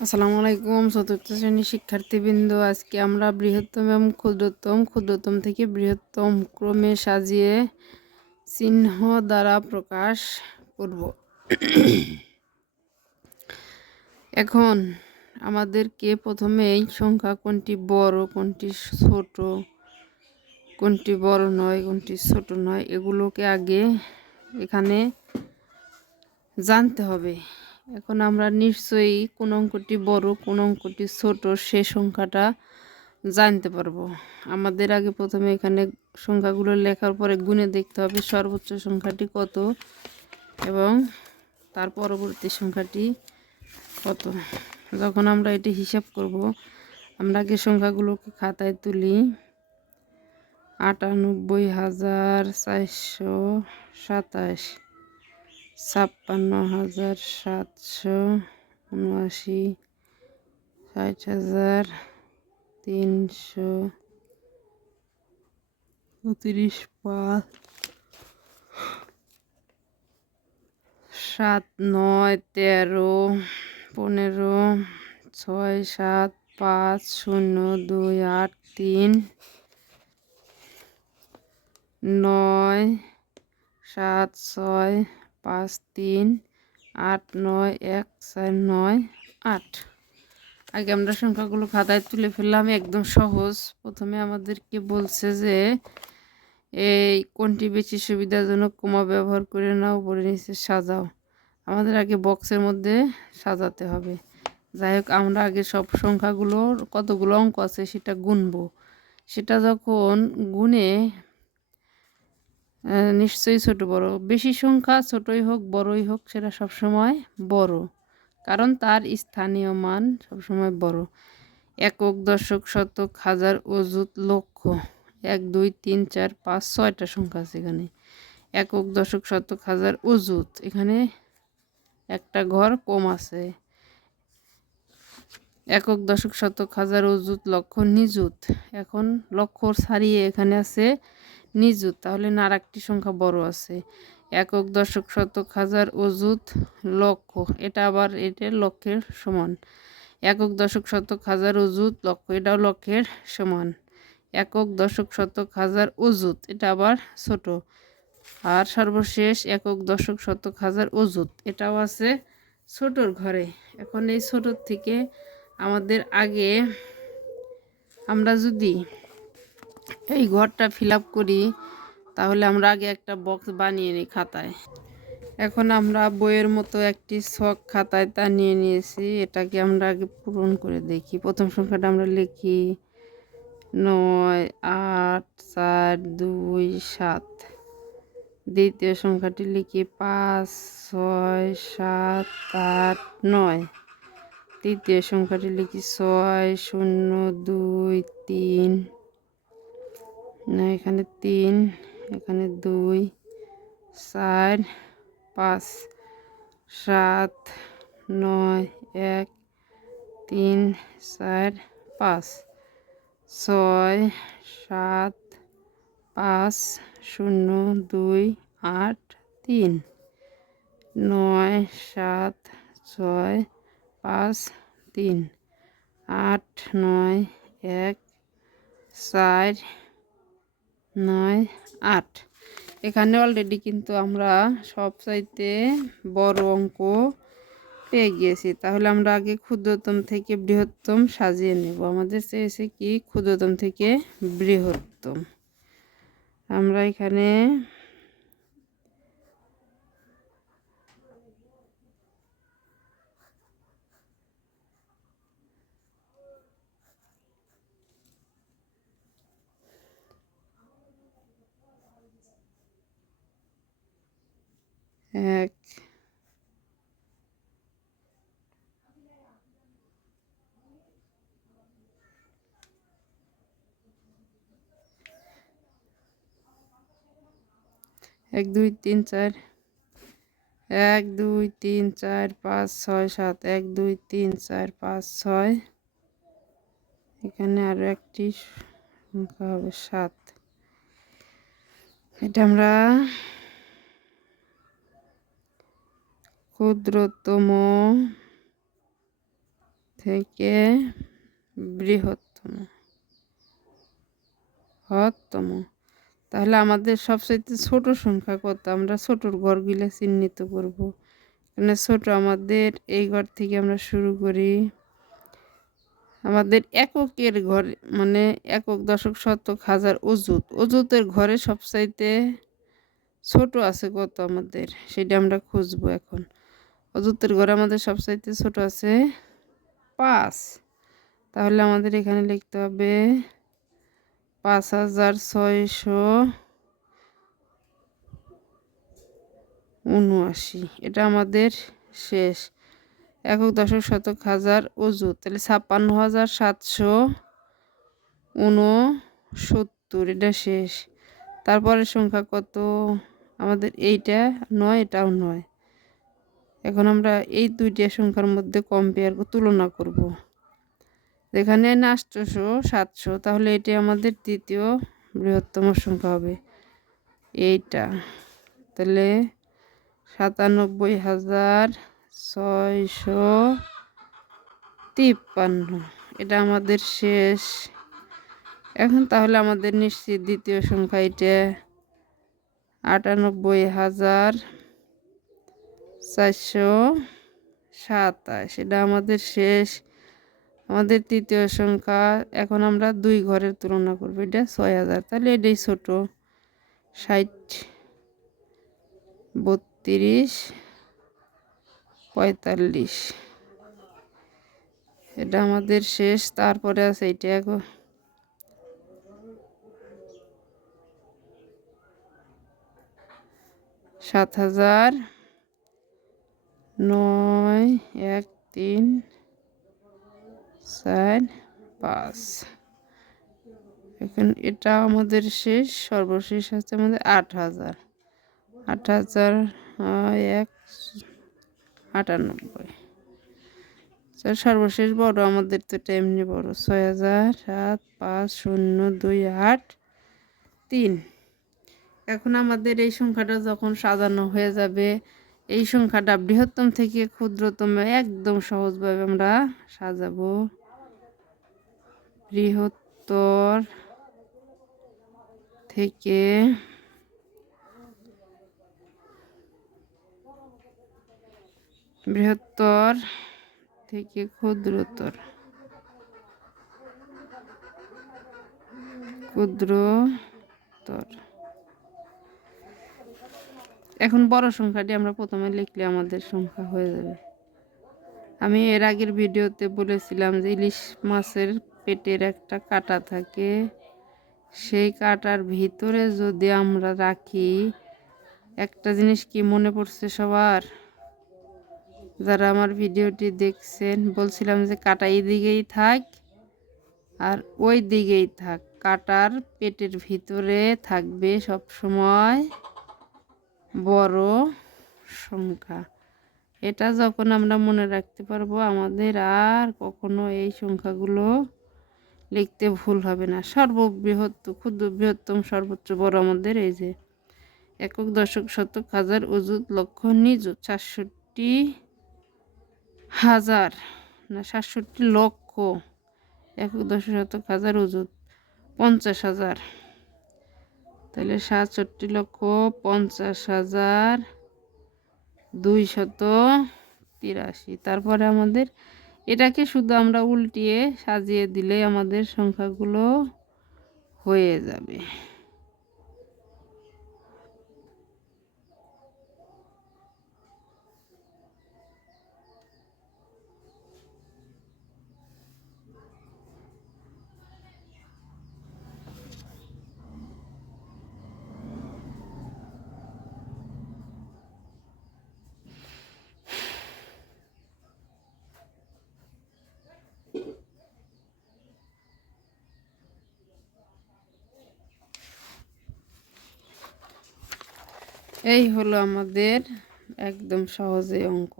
আসসালামু আলাইকুম চতুর্থ শ্রেণীর শিক্ষার্থীবৃন্দ। আজকে আমরা বৃহত্তম এবং ক্ষুদ্রতম থেকে বৃহত্তম ক্রমে সাজিয়ে চিহ্ন দ্বারা প্রকাশ করব। এখন আমাদেরকে প্রথমেই সংখ্যা কোনটি বড়, কোনটি ছোট, কোনটি বড় নয়, কোনটি ছোট নয়, এগুলোকে আগে এখানে জানতে হবে। এখন আমরা নিশ্চয়ই কোন অঙ্কটি বড়, কোন অঙ্কটি ছোট সে সংখ্যাটা জানতে পারবো। আমাদের আগে প্রথমে এখানে সংখ্যাগুলো লেখার পরে গুণে দেখতে হবে সর্বোচ্চ সংখ্যাটি কত এবং তার পরবর্তী সংখ্যাটি কত। যখন আমরা এটি হিসাব করব, আমরা আগে সংখ্যাগুলোকে খাতায় তুলি। ৯৮,৪২৭, ৫৬,৭৭৯, ৬০,৩৩৫, ৭, ৯, ১৩, ১৫, ৬, ৭, ৫, ০, ২, ৮, ৩, ৯, ৭, ৬, ৫, ৩, ৮, ৯, ১, ৪, ৯, ৮। আগে আমরা সংখ্যাগুলো খাতায় তুলে ফেললাম, একদম সহজ। প্রথমে আমাদেরকে বলছে যে এই কোনটি বেশি সুবিধাজনক, কমা ব্যবহার করে নাও, উপরে নিচে সাজাও। আমাদের আগে বক্সের মধ্যে সাজাতে হবে। যাই হোক, আমরা আগে সব সংখ্যাগুলোর কতগুলো অঙ্ক আছে সেটা গুনবো। সেটা যখন গুনে নিশ্চয়ই ছোট বড়, বেশি সংখ্যা ছোটই হোক বড়ই হোক সেটা সবসময় বড়, কারণ তার স্থানীয় মান সবসময় বড়। একক, দশক, শতক, হাজার, অযুত, লক্ষ, ১, ২, ৩, ৪, ৫, ৬টা সংখ্যা আছে এখানে। একক, দশক, শতক, হাজার, অযুত, এখানে একটা ঘর কম আছে। একক, দশক, শতক, হাজার, অযুত, লক্ষ, নিযুত। এখন লক্ষ ছাড়িয়ে এখানে আছে নিযুত, তাহলে না আরেকটি সংখ্যা বড় আছে। একক, দশক, শতক, হাজার, অযুত, লক্ষ, এটা আবার এটা লক্ষের সমান। একক, দশক, শতক, হাজার, অযুত, লক্ষ, এটাও লক্ষের সমান। একক, দশক, শতক, হাজার, অযুত, এটা আবার ছোট। আর সর্বশেষ একক, দশক, শতক, হাজার, অযুত, এটাও আছে ছোটর ঘরে। এখন এই ছোটর থেকে আমাদের আগে আমরা যদি এই ঘরটা ফিল আপ করি, তাহলে আমরা আগে একটা বক্স বানিয়ে নিই খাতায়। এখন আমরা বইয়ের মতো একটি ছক খাতায় তা নিয়ে নিয়েছি। এটাকে আমরা আগে পূরণ করে দেখি। প্রথম সংখ্যাটা আমরা লিখি ৯, ৮, ৪, ২, ৭। দ্বিতীয় সংখ্যাটি লিখি ৫, ৬, ৭, ৮, ৯। তৃতীয় সংখ্যাটি লিখি ৬, ০, ২, ৩, এখানে ৩, এখানে ২, ৪, ৫, ৭, ৯, ১, ৩, ৪, ৫, ৬, ৭, ৫, ০, ২, ৮, ৩, ৯, ৭, ৬, ৫, ৩, ৮, ৯, ১, ৪, ৯, ৮। এখানে অলরেডি কিন্তু আমরা সবচাইতে বড় অঙ্ক পেয়ে গিয়েছি। তাহলে আমরা আগে ক্ষুদ্রতম থেকে বৃহত্তম সাজিয়ে নেব। আমাদের চেয়েছে কি ক্ষুদ্রতম থেকে বৃহত্তম। আমরা এখানে এক, ১, ২, ৩, ৪, ১, ২, ৩, ৪, ৫, ৬, ৭, ১, ২, ৩, ৪, ৫, ৬। এখানে আরো একটি সংখ্যা হবে ৭। এটা আমরা ক্ষুদ্রতম থেকে বৃহত্তম হতম। তাহলে আমাদের সবচাইতে ছোট সংখ্যা কত? আমরা ছোটর ঘরগুলো চিহ্নিত করব। মানে ছোট আমাদের এই ঘর থেকে আমরা শুরু করি। আমাদের এককের ঘর মানে একক, দশক, শতক, হাজার, অযুত। অযুতের ঘরে সবচাইতে ছোট আছে কত আমাদের, সেটা আমরা খুঁজবো এখন। অযুতের ঘরে আমাদের সবচাইতে ছোট আছে 5। তাহলে আমাদের এখানে লিখতে হবে 5679। এটা আমাদের শেষ। একক, দশক, শতক, হাজার, অযুত। তাহলে 56,769। এটা শেষ। তারপরের সংখ্যা কত আমাদের? এইটা 9, এটাও 9। এখন আমরা এই দুইটা সংখ্যার মধ্যে তুলনা করব। যেখানে 800, 700, তাহলে এটি আমাদের তৃতীয় বৃহত্তম সংখ্যা হবে এইটা। তাহলে 97,653। এটা আমাদের শেষ। এখন তাহলে আমাদের নিশ্চিত দ্বিতীয় সংখ্যা এটা 98,427। এটা আমাদের শেষ। আমাদের তৃতীয় সংখ্যা। এখন আমরা 2 ঘরের তুলনা করবো। এটা 6,000। তাহলে এটাই ছোট। 60, 32, 45। এটা আমাদের শেষ। তারপরে আছে এটা এখন 7,9,1,3,4,5। এখন এটা আমাদের শেষ। সর্বশেষ আছে আমাদের 8,000। 8,000,1,98। সর্বশেষ বড় আমাদের তো এটা এমনি বড় 6,000,7,5,0,2,8,3। এখন আমাদের এই সংখ্যাটা যখন সাজানো হয়ে যাবে, এই সংখ্যাটা বৃহত্তম থেকে ক্ষুদ্রতম একদম সহজভাবে আমরা সাজাবো। বৃহত্তর থেকে ক্ষুদ্রতর। এখন বড় সংখ্যাটি আমরা প্রথমে লিখলে আমাদের সংখ্যা হয়ে যাবে। আমি এর আগের ভিডিওতে বলেছিলাম যে ইলিশ মাছের পেটের একটা কাঁটা থাকে, সেই কাঁটার ভিতরে যদি আমরা রাখি, একটা জিনিস কি মনে পড়ছে সবার? যারা আমার ভিডিওটি দেখছেন, বলছিলাম যে কাঁটা এই দিকেই থাক আর ওই দিকেই থাক। কাঁটার পেটের ভিতরে থাকবে সব সময় বড় সংখ্যা। এটা যখন আমরা মনে রাখতে পারবো, আমাদের আর কখনো এই সংখ্যাগুলো লিখতে ভুল হবে না। সর্ববৃহৎ, ক্ষুদ্র, বৃহত্তম, সর্বোচ্চ, বড় আমাদের এই যে একক, দশক, শতক, হাজার, অযুত, লক্ষ, নিযুত। 67,000 না 67 লক্ষ। একক, দশক, শতক, হাজার, অযুত 50,000। তাহলে 67,50,283। তারপরে আমাদের এটাকে শুধু আমরা উল্টিয়ে সাজিয়ে দিলেই আমাদের সংখ্যাগুলো হয়ে যাবে। এই হলো আমাদের একদম সহজে অঙ্ক।